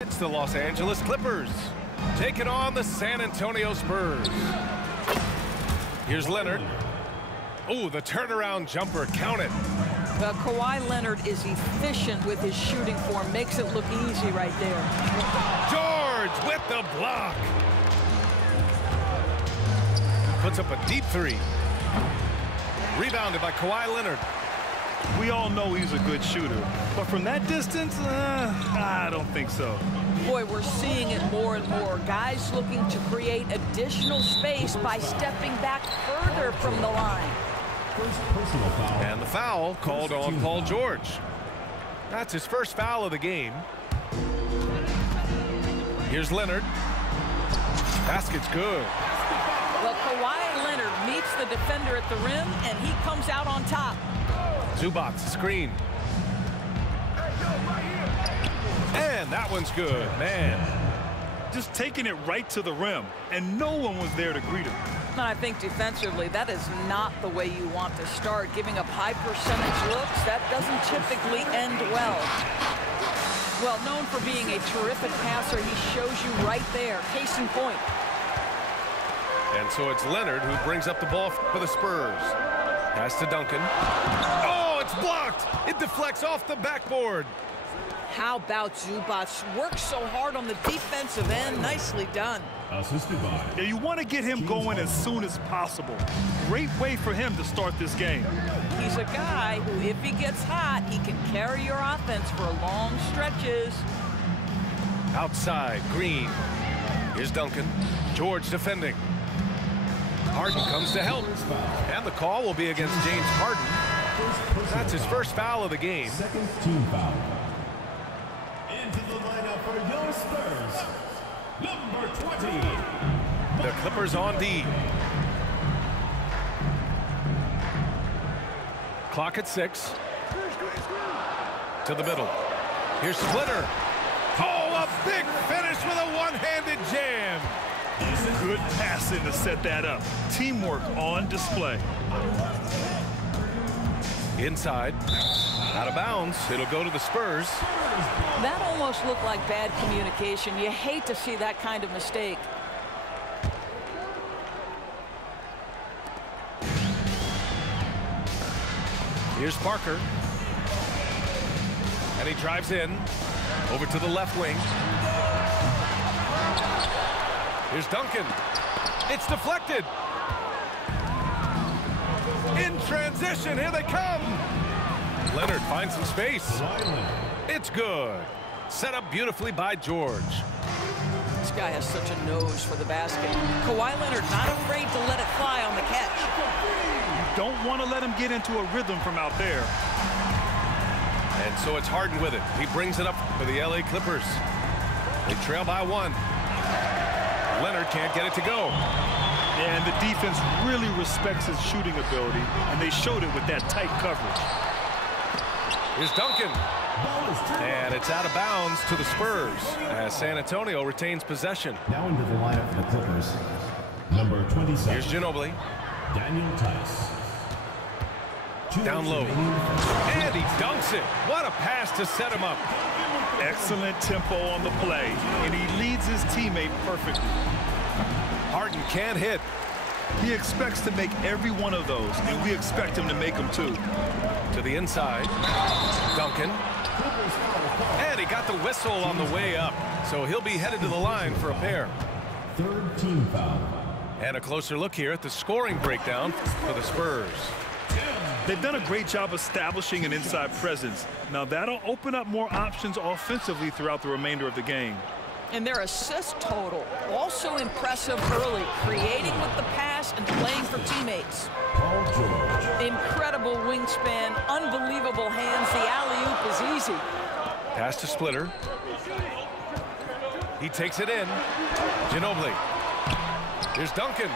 It's the Los Angeles Clippers taking on the San Antonio Spurs. Here's Leonard. Oh, the turnaround jumper, count it. Well, Kawhi Leonard is efficient with his shooting form, makes it look easy right there. George with the block. Puts up a deep three. Rebounded by Kawhi Leonard. We all know he's a good shooter, but from that distance, I don't think so. Boy, we're seeing it more and more. Guys looking to create additional space by stepping back further from the line. And the foul called on Paul George. That's his first foul of the game. Here's Leonard. Basket's good. Well, Kawhi Leonard meets the defender at the rim, and he comes out on top. Zubac screen. And that one's good, man. Just taking it right to the rim, and no one was there to greet him. And I think defensively, that is not the way you want to start. Giving up high percentage looks, that doesn't typically end well. Well, known for being a terrific passer, he shows you right there. Case in point. And so it's Leonard who brings up the ball for the Spurs. Pass to Duncan. Oh, it's blocked. It deflects off the backboard. How about Zubac? Works so hard on the defensive end. Nicely done. Yeah, you want to get him going as soon as possible. Great way for him to start this game. He's a guy who, if he gets hot, he can carry your offense for long stretches. Outside, Green. Here's Duncan. George defending. Harden comes to help. And the call will be against James Harden. That's his first foul of the game. Second team foul. Into the lineup for your Spurs, number 20. The Clippers on D. Clock at 6. To the middle. Here's Splitter. Oh, a big finish with a one-handed jam. Good passing to set that up. Teamwork on display. Inside. Out of bounds. It'll go to the Spurs. That almost looked like bad communication. You hate to see that kind of mistake. Here's Parker. And he drives in. Over to the left wing. Here's Duncan. It's deflected. In transition, here they come. Leonard finds some space. It's good. Set up beautifully by George. This guy has such a nose for the basket. Kawhi Leonard not afraid to let it fly on the catch. You don't want to let him get into a rhythm from out there. And so it's Harden with it. He brings it up for the LA Clippers. They trail by 1. Leonard can't get it to go. And the defense really respects his shooting ability, and they showed it with that tight coverage. Here's Duncan. And it's out of bounds to the Spurs as San Antonio retains possession. Now into the lineup for the Clippers, number 27. Here's Ginobili. Daniel Tice. Down low. And he dunks it. What a pass to set him up. Excellent tempo on the play, and he leads his teammate perfectly. Harden can't hit. He expects to make every one of those, and we expect him to make them too. To the inside. Duncan. And he got the whistle on the way up, so he'll be headed to the line for a pair. Third team foul. And a closer look here at the scoring breakdown for the Spurs. They've done a great job establishing an inside presence. Now that'll open up more options offensively throughout the remainder of the game. And their assist total, also impressive early, creating with the pass and playing for teammates. Paul George. Incredible wingspan, unbelievable hands. The alley-oop is easy. Pass to Splitter. He takes it in. Ginobili. Here's Duncan.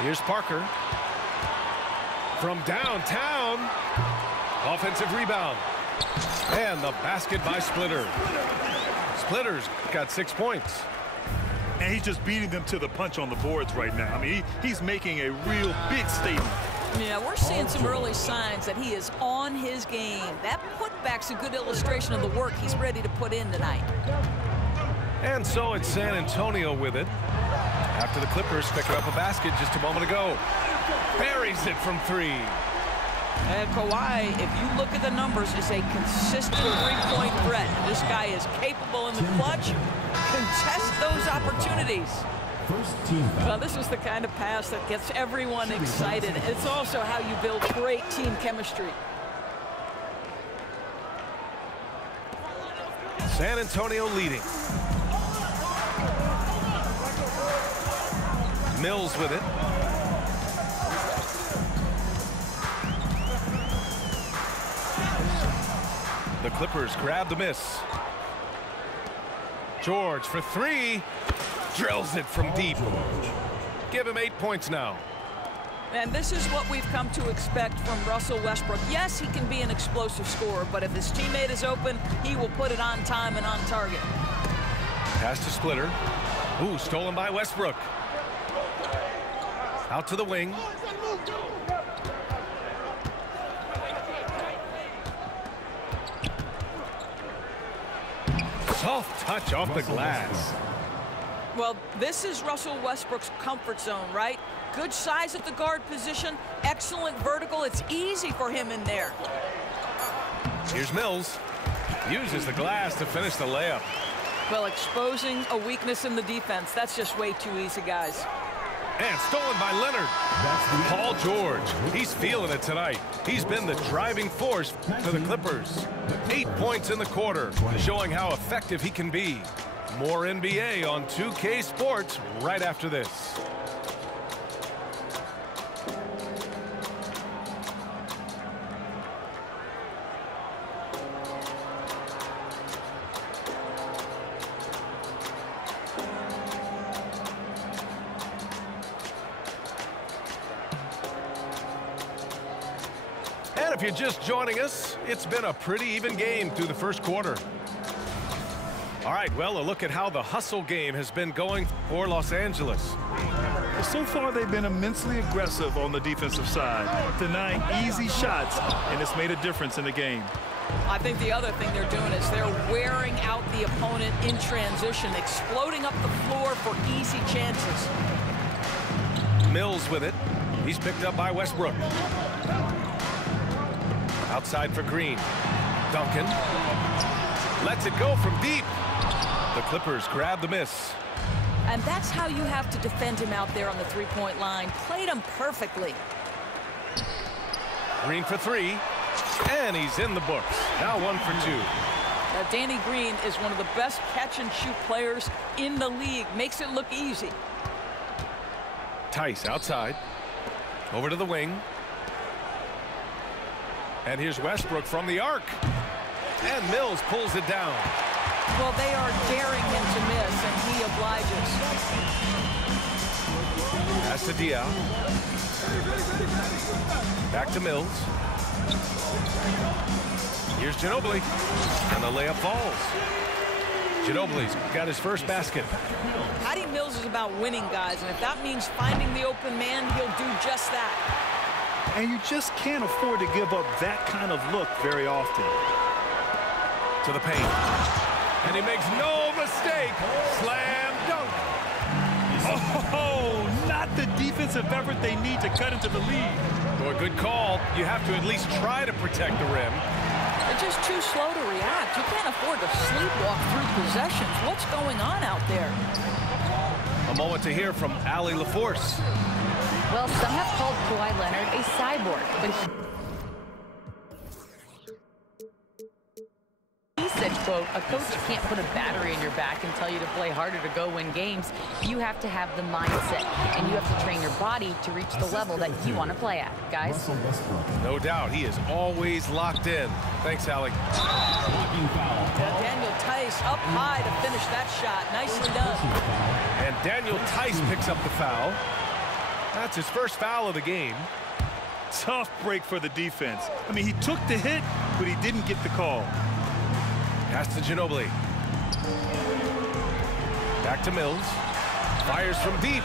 Here's Parker. From downtown. Offensive rebound. And the basket by Splitter. Splitter's got 6 points. And he's just beating them to the punch on the boards right now. I mean, he's making a real big statement. Yeah, we're seeing some early signs that he is on his game. That putback's a good illustration of the work he's ready to put in tonight. And so it's San Antonio with it. After the Clippers picked up a basket just a moment ago. Buries it from 3. And Kawhi, if you look at the numbers, is a consistent three-point threat. This guy is capable in the clutch. Contest those opportunities. Well, this is the kind of pass that gets everyone excited. It's also how you build great team chemistry. San Antonio leading. Mills with it. The Clippers grab the miss. George for 3. Drills it from deep. Give him 8 points now. And this is what we've come to expect from Russell Westbrook. Yes, he can be an explosive scorer, but if his teammate is open, he will put it on time and on target. Pass to Splitter. Ooh, stolen by Westbrook. Out to the wing. Soft touch off the glass. Well, this is Russell Westbrook's comfort zone, right? Good size at the guard position, excellent vertical. It's easy for him in there. Here's Mills. Uses the glass to finish the layup. Well, exposing a weakness in the defense, that's just way too easy, guys. And stolen by Leonard. Paul George, he's feeling it tonight. He's been the driving force for the Clippers. 8 points in the quarter, showing how effective he can be. More NBA on 2K Sports right after this. And if you're just joining us, it's been a pretty even game through the first quarter. All right, well, a look at how the hustle game has been going for Los Angeles. So far, they've been immensely aggressive on the defensive side, denying easy shots, and it's made a difference in the game. I think the other thing they're doing is they're wearing out the opponent in transition, exploding up the floor for easy chances. Mills with it. He's picked up by Westbrook. Outside for Green. Duncan lets it go from deep. The Clippers grab the miss. And that's how you have to defend him out there on the three-point line. Played him perfectly. Green for 3. And he's in the books. Now 1 for 2. Now, Danny Green is one of the best catch-and-shoot players in the league. Makes it look easy. Tice outside. Over to the wing. And here's Westbrook from the arc. And Mills pulls it down. Well, they are daring him to miss, and he obliges. Pass to Diaw. Back to Mills. Here's Ginobili. And the layup falls. Ginobili's got his first basket. Patty Mills is about winning, guys, and if that means finding the open man, he'll do just that. And you just can't afford to give up that kind of look very often. To the paint. And he makes no mistake. Slam dunk. Oh, not the defensive effort they need to cut into the lead. Boy, good call. You have to at least try to protect the rim. They're just too slow to react. You can't afford to sleepwalk through possessions. What's going on out there? A moment to hear from Allie LaForce. Well, some have called Kawhi Leonard a cyborg, but he said, quote, a coach can't put a battery in your back and tell you to play harder to go win games. You have to have the mindset, and you have to train your body to reach the level that you want to play at, guys. No doubt, he is always locked in. Thanks, Allie. Daniel Tice up high to finish that shot. Nicely done. And Daniel Tice picks up the foul. That's his first foul of the game. Tough break for the defense. I mean, he took the hit, but he didn't get the call. Pass to Ginobili. Back to Mills. Fires from deep.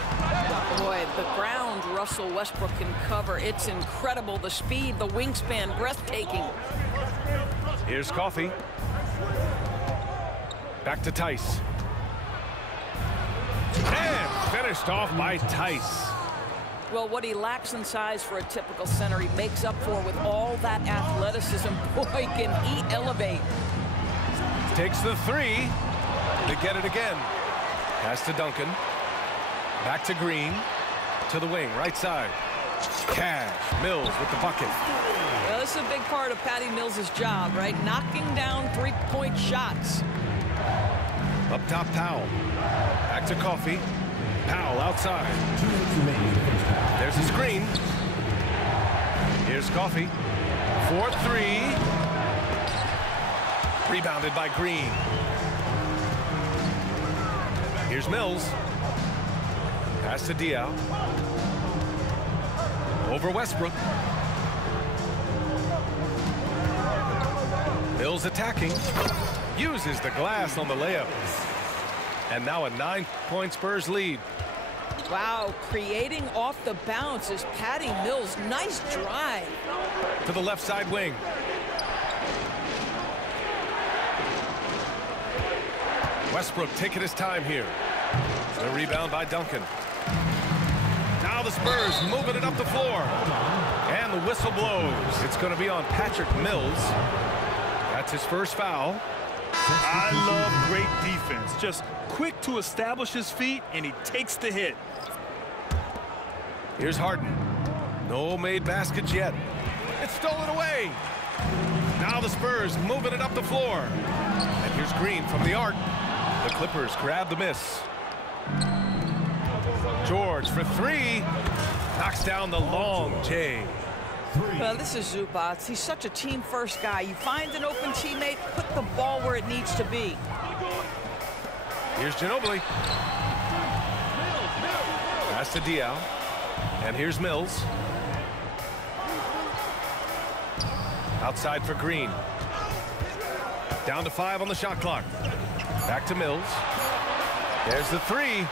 Boy, the ground Russell Westbrook can cover. It's incredible. The speed, the wingspan, breathtaking. Here's Coffey. Back to Tice. And finished off by Tice. Well, what he lacks in size for a typical center, he makes up for with all that athleticism. Boy, can he elevate. Takes the three. They get it again. Pass to Duncan. Back to Green. To the wing, right side. Cash. Mills with the bucket. Well, this is a big part of Patty Mills' job, right? Knocking down three-point shots. Up top, Powell. Back to Coffey. Powell outside. There's a screen. Here's Coffey. 4-3. Rebounded by Green. Here's Mills. Pass to Diaw. Over Westbrook. Mills attacking. Uses the glass on the layup. And now a 9-point Spurs lead. Wow, creating off the bounce is Patty Mills. Nice drive. To the left side wing. Westbrook taking his time here. The rebound by Duncan. Now the Spurs moving it up the floor. And the whistle blows. It's going to be on Patrick Mills. That's his first foul. I love great defense. Just quick to establish his feet, and he takes the hit. Here's Harden. No made baskets yet. It's stolen away. Now the Spurs moving it up the floor. And here's Green from the arc. The Clippers grab the miss. George for three. Knocks down the long J. Well, this is Zubac. He's such a team-first guy. You find an open teammate, put the ball where it needs to be. Here's Ginobili. Pass to Diaw. And here's Mills. Outside for Green. Down to 5 on the shot clock. Back to Mills. There's the three.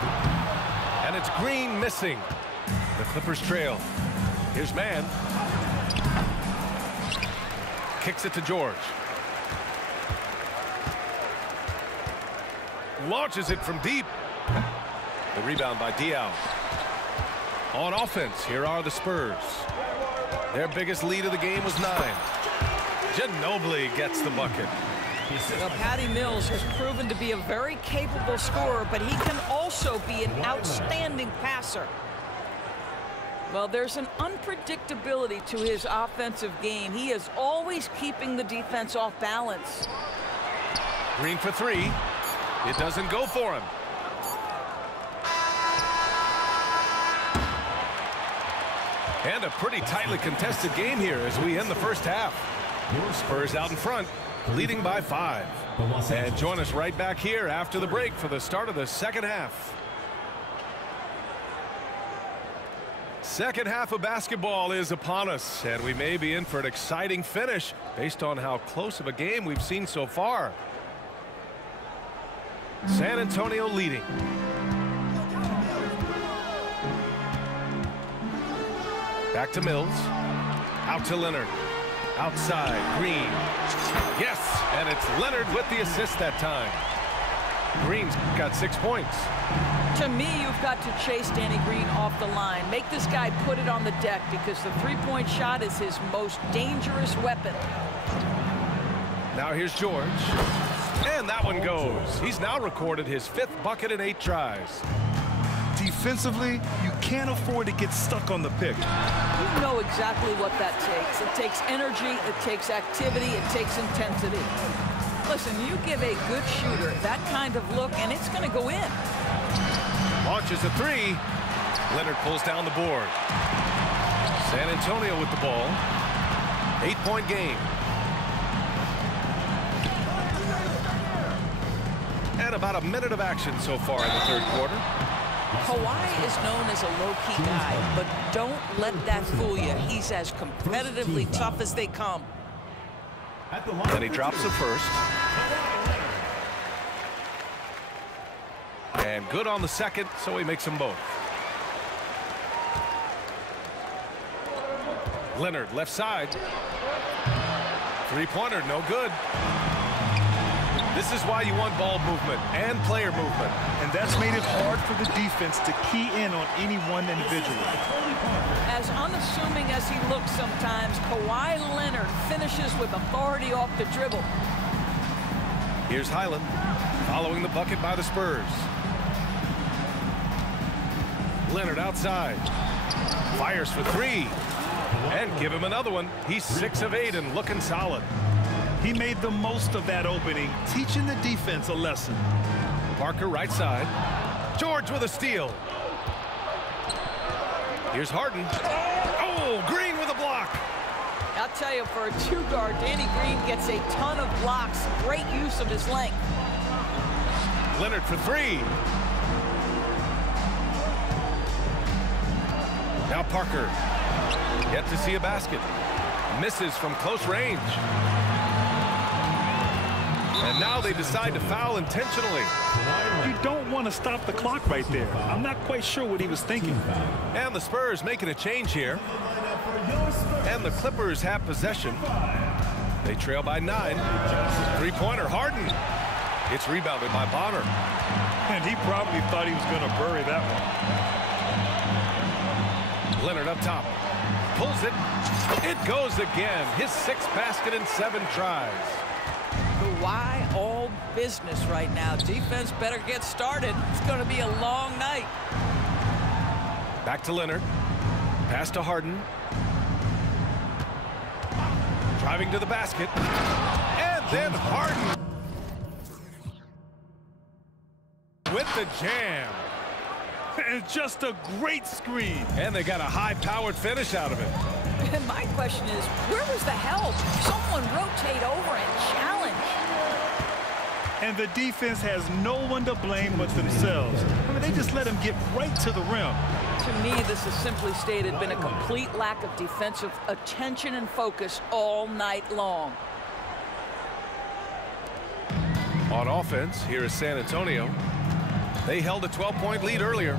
And it's Green missing. The Clippers trail. Here's Mann. Kicks it to George. Launches it from deep. The rebound by Diaw. On offense, here are the Spurs. Their biggest lead of the game was 9. Ginobili gets the bucket. Well, Patty Mills has proven to be a very capable scorer, but he can also be an outstanding passer. Well, there's an unpredictability to his offensive game. He is always keeping the defense off balance. Green for three. It doesn't go for him. And a pretty tightly contested game here as we end the first half. Spurs out in front, leading by 5. And join us right back here after the break for the start of the second half. Second half of basketball is upon us, and we may be in for an exciting finish based on how close of a game we've seen so far. San Antonio leading. Back to Mills. Out to Leonard. Outside, Green. Yes, and it's Leonard with the assist that time. Green's got 6 points. To me, you've got to chase Danny Green off the line. Make this guy put it on the deck because the three-point shot is his most dangerous weapon. Now here's George. And that one goes. He's now recorded his 5th bucket in 8 tries. Defensively, you can't afford to get stuck on the pick. You know exactly what that takes. It takes energy, it takes activity, it takes intensity. Listen, you give a good shooter that kind of look, and it's going to go in. Launches a three. Leonard pulls down the board. San Antonio with the ball. 8-point game. And about a minute of action so far in the third quarter. Kawhi is known as a low-key guy, but don't let that fool you. He's as competitively tough as they come. And he drops the first. And good on the second, so he makes them both. Leonard, left side. Three-pointer, no good. This is why you want ball movement and player movement. And that's made it hard for the defense to key in on any one individual. As unassuming as he looks sometimes, Kawhi Leonard finishes with authority off the dribble. Here's Highland following the bucket by the Spurs. Leonard outside. Fires for three. And give him another one. He's 6 of 8 and looking solid. He made the most of that opening, teaching the defense a lesson. Parker right side. George with a steal. Here's Harden. Oh, Green with a block. I'll tell you, for a 2-guard, Danny Green gets a ton of blocks. Great use of his length. Leonard for three. Now Parker. Yet to see a basket. Misses from close range. And now they decide to foul intentionally. You don't want to stop the clock right there. I'm not quite sure what he was thinking. And the Spurs making a change here. And the Clippers have possession. They trail by 9. Three-pointer, Harden. It's rebounded by Bonner. And he probably thought he was going to bury that one. Leonard up top. Pulls it. It goes again. His 6th basket in 7 tries. Kawhi all business right now. Defense better get started. It's going to be a long night. Back to Leonard. Pass to Harden. Driving to the basket. And then Harden with the jam. And just a great screen. And they got a high-powered finish out of it. And my question is, where was the help? Someone rotate over and challenge. And the defense has no one to blame but themselves. I mean, they just let him get right to the rim. To me, this has simply stated been a complete lack of defensive attention and focus all night long. On offense, here is San Antonio. They held a 12-point lead earlier.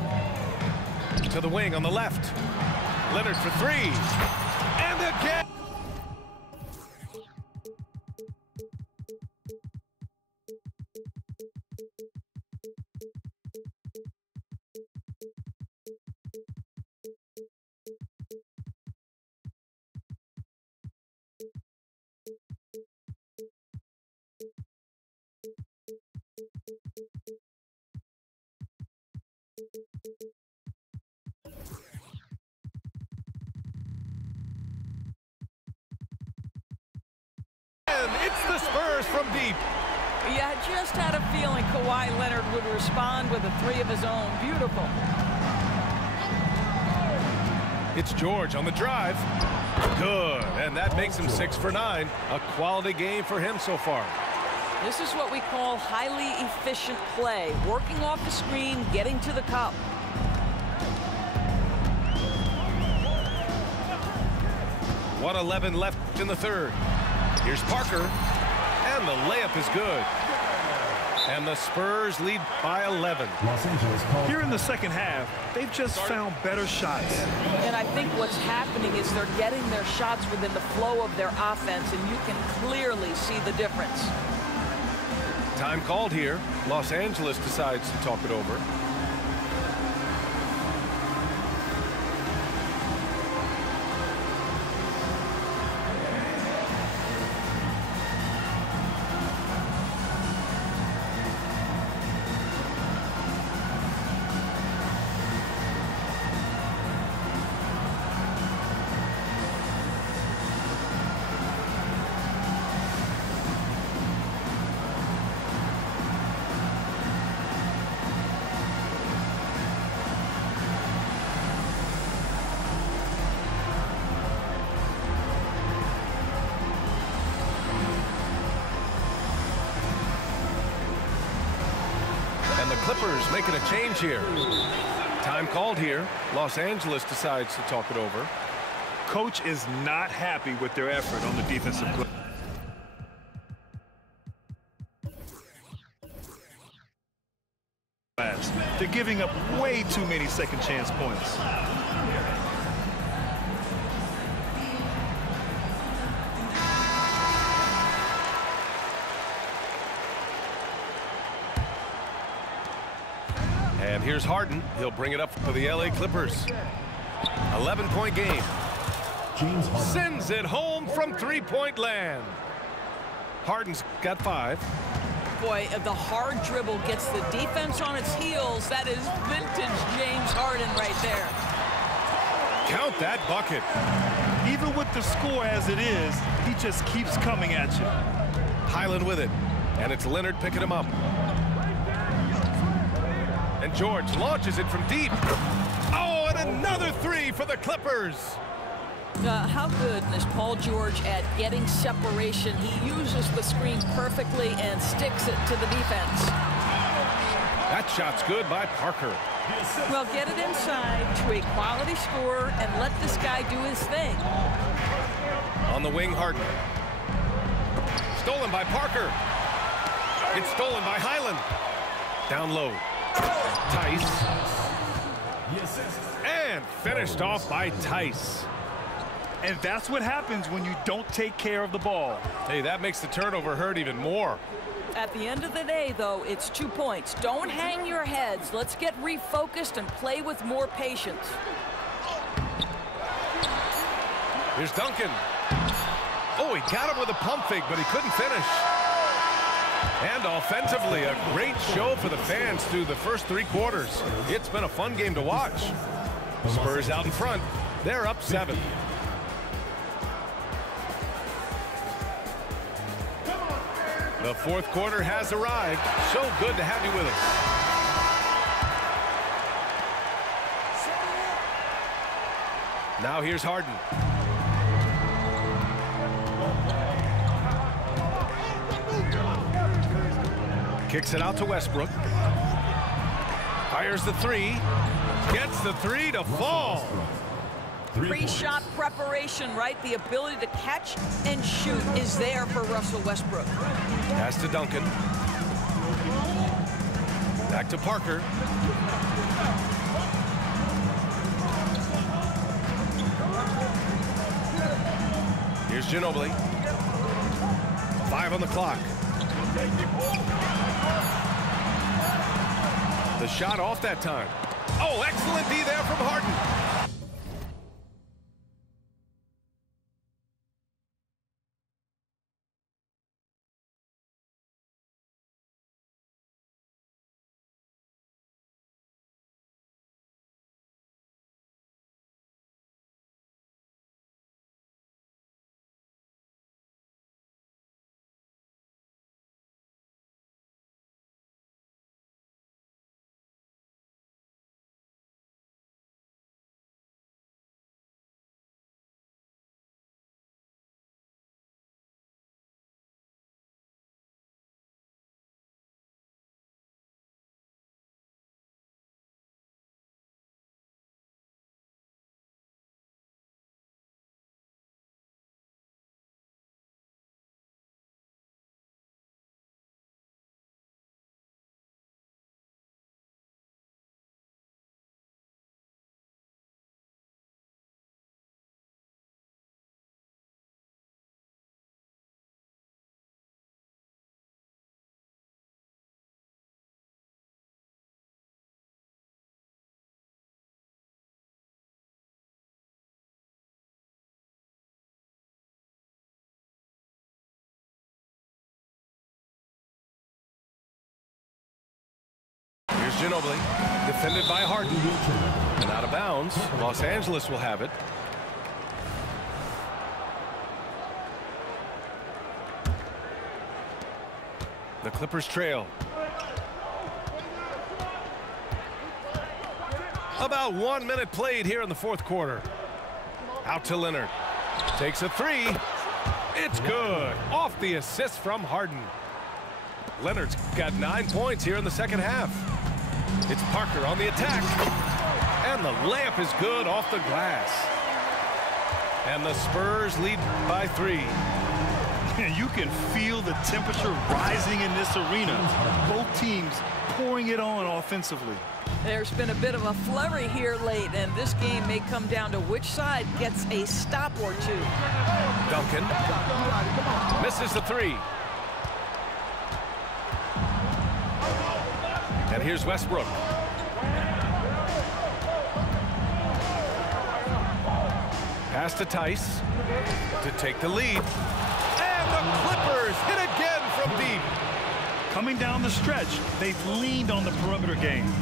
To the wing on the left. Leonard for three. And again. It's the Spurs from deep. Yeah, I just had a feeling Kawhi Leonard would respond with a 3 of his own. Beautiful. It's George on the drive. Good, and that makes him 6 for 9. A quality game for him so far. This is what we call highly efficient play. Working off the screen, getting to the cup. 1:11 left in the third. Here's Parker, and the layup is good. And the Spurs lead by 11. Here in the second half, they've just found better shots. And I think what's happening is they're getting their shots within the flow of their offense, and you can clearly see the difference. Time called here. Los Angeles decides to talk it over. And the Clippers making a change here. Time called here. Los Angeles decides to talk it over. Coach is not happy with their effort on the defensive play. They're giving up way too many second chance points. And here's Harden. He'll bring it up for the LA Clippers. 11-point game. Sends it home from three-point land. Harden's got 5. Boy, the hard dribble gets the defense on its heels. That is vintage James Harden right there. Count that bucket. Even with the score as it is, he just keeps coming at you. Highland with it. And it's Leonard picking him up. And George launches it from deep. Oh, and another 3 for the Clippers. How good is Paul George at getting separation? He uses the screen perfectly and sticks it to the defense. That shot's good by Parker. Well, get it inside to a quality scorer and let this guy do his thing. On the wing, Harden. Stolen by Parker. It's stolen by Highland. Down low. Tice. And finished off by Tice. And that's what happens when you don't take care of the ball. Hey, that makes the turnover hurt even more. At the end of the day, though, it's 2 points. Don't hang your heads. Let's get refocused and play with more patience. Here's Duncan. Oh, he got him with a pump fake, but he couldn't finish. And offensively, a great show for the fans through the first 3 quarters. It's been a fun game to watch. Spurs out in front. They're up 7. The fourth quarter has arrived. So good to have you with us. Now here's Harden. Kicks it out to Westbrook. Fires the 3. Gets the 3 to fall. Pre-shot preparation, right? The ability to catch and shoot is there for Russell Westbrook. Pass to Duncan. Back to Parker. Here's Ginobili. 5 on the clock. The shot off that time. Oh, excellent D there from Harden. Here's Ginobili, defended by Harden. And out of bounds. Los Angeles will have it. The Clippers trail. About 1 minute played here in the fourth quarter. Out to Leonard. Takes a 3. It's good. Off the assist from Harden. Leonard's got 9 points here in the second half. It's Parker on the attack. And the layup is good off the glass. And the Spurs lead by 3. You can feel the temperature rising in this arena. Both teams pouring it on offensively. There's been a bit of a flurry here late, and this game may come down to which side gets a stop or two. Duncan misses the 3. And here's Westbrook. Pass to Tice to take the lead. And the Clippers hit again from deep. Coming down the stretch, they've leaned on the perimeter game.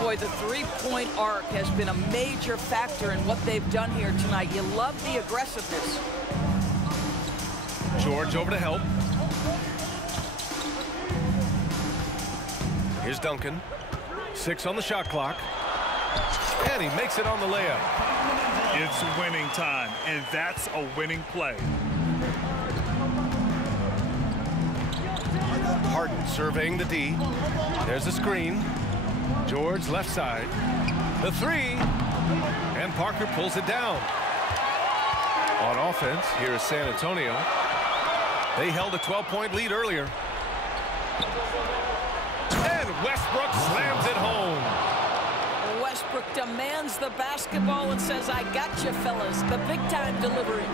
Boy, the three-point arc has been a major factor in what they've done here tonight. You love the aggressiveness. George over to help. Here's Duncan. 6 on the shot clock. And he makes it on the layup. It's winning time, and that's a winning play. Harden surveying the D. There's the screen. George left side. The 3. And Parker pulls it down. On offense, here is San Antonio. They held a 12-point lead earlier. And Westbrook slams it home. Westbrook demands the basketball and says, I got you, fellas. The big-time delivery.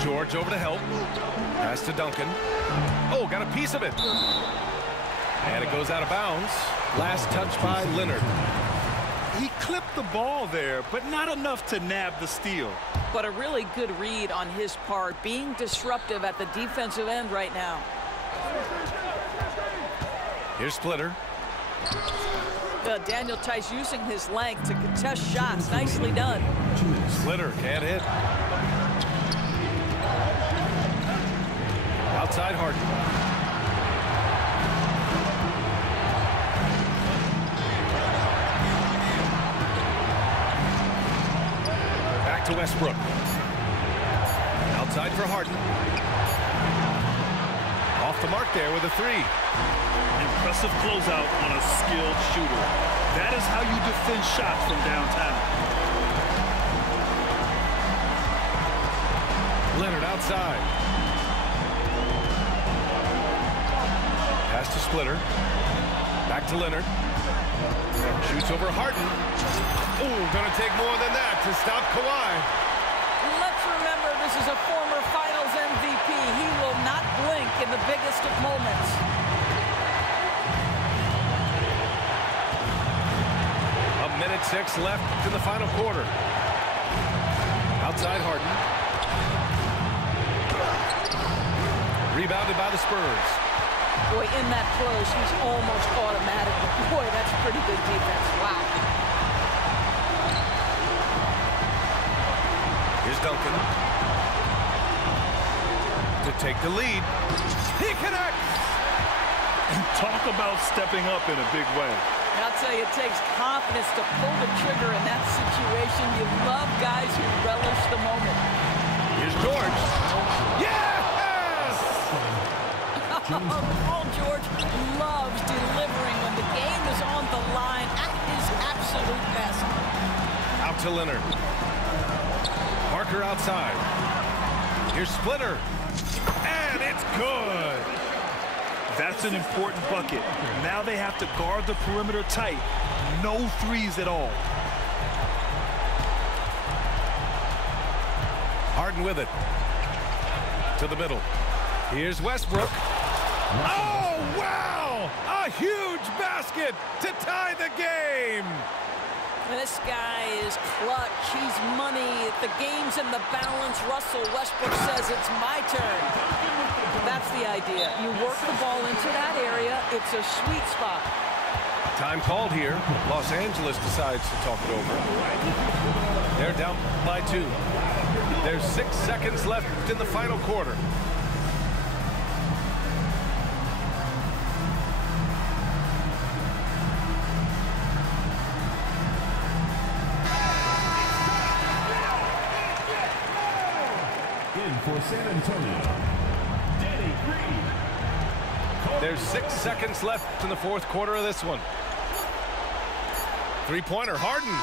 George over to help. Pass to Duncan. Oh, got a piece of it. And it goes out of bounds. Last touch by Leonard. He clipped the ball there, but not enough to nab the steal. But a really good read on his part, being disruptive at the defensive end right now. Here's Splitter. Daniel Tice using his length to contest shots. Nicely done. Splitter can't hit. Outside Harden. Back to Westbrook. Outside for Harden. Off the mark there with a 3. Impressive closeout on a skilled shooter. That is how you defend shots from downtown. Leonard outside. Pass to Splitter. Back to Leonard. Shoots over Harden. Oh, gonna take more than that to stop Kawhi. Let's remember this is a former Finals MVP. He will not blink in the biggest of moments. Minute 6 left in the final quarter. Outside Harden. Rebounded by the Spurs. Boy, in that close, he's almost automatic. Boy, that's pretty good defense. Wow. Here's Duncan. To take the lead. He connects! And talk about stepping up in a big way. I'll tell you, it takes confidence to pull the trigger in that situation. You love guys who relish the moment. Here's George. Yes! Paul George loves delivering when the game is on the line at his absolute best. Out to Leonard. Parker outside. Here's Splitter. And it's good. That's an important bucket. Now they have to guard the perimeter tight. No threes at all. Harden with it. To the middle. Here's Westbrook. Oh, wow! A huge basket to tie the game. This guy is clutch. He's money. The game's in the balance. Russell Westbrook says it's my turn. That's the idea. You work the ball into that area. It's a sweet spot. Time called here. Los Angeles decides to talk it over. They're down by 2. There's 6 seconds left in the final quarter. For San Antonio, There's 6 seconds left in the 4th quarter of this one. 3-pointer, Harden.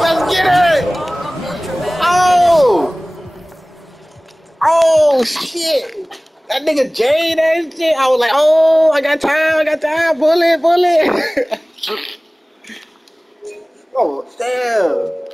Let's get it! Oh! Oh, shit! That nigga Jade and shit. I was like, oh, I got time, bullet. Oh, damn.